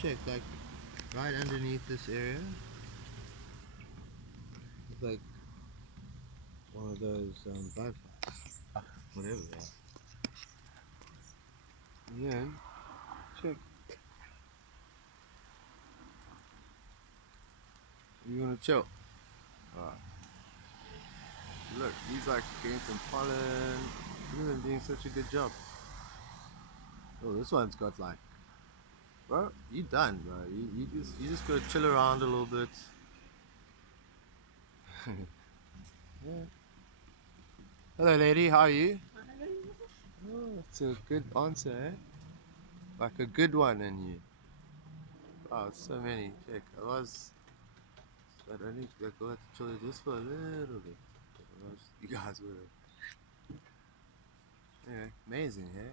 check, like right underneath this area. It's like one of those butterflies. Whatever they are. Yeah, check. You wanna chill? Alright. Look, he's like getting some pollen. He's been doing such a good job. Oh, this one's got like, bro, you done, bro. You just gotta chill around a little bit. Yeah. Hello, lady. How are you? Oh, that's a good answer, eh? Like a good one, and you. Wow, so many. Check. I'd only like, go have to chill just for a little bit. Otherwise, you guys would have. Anyway, amazing, eh?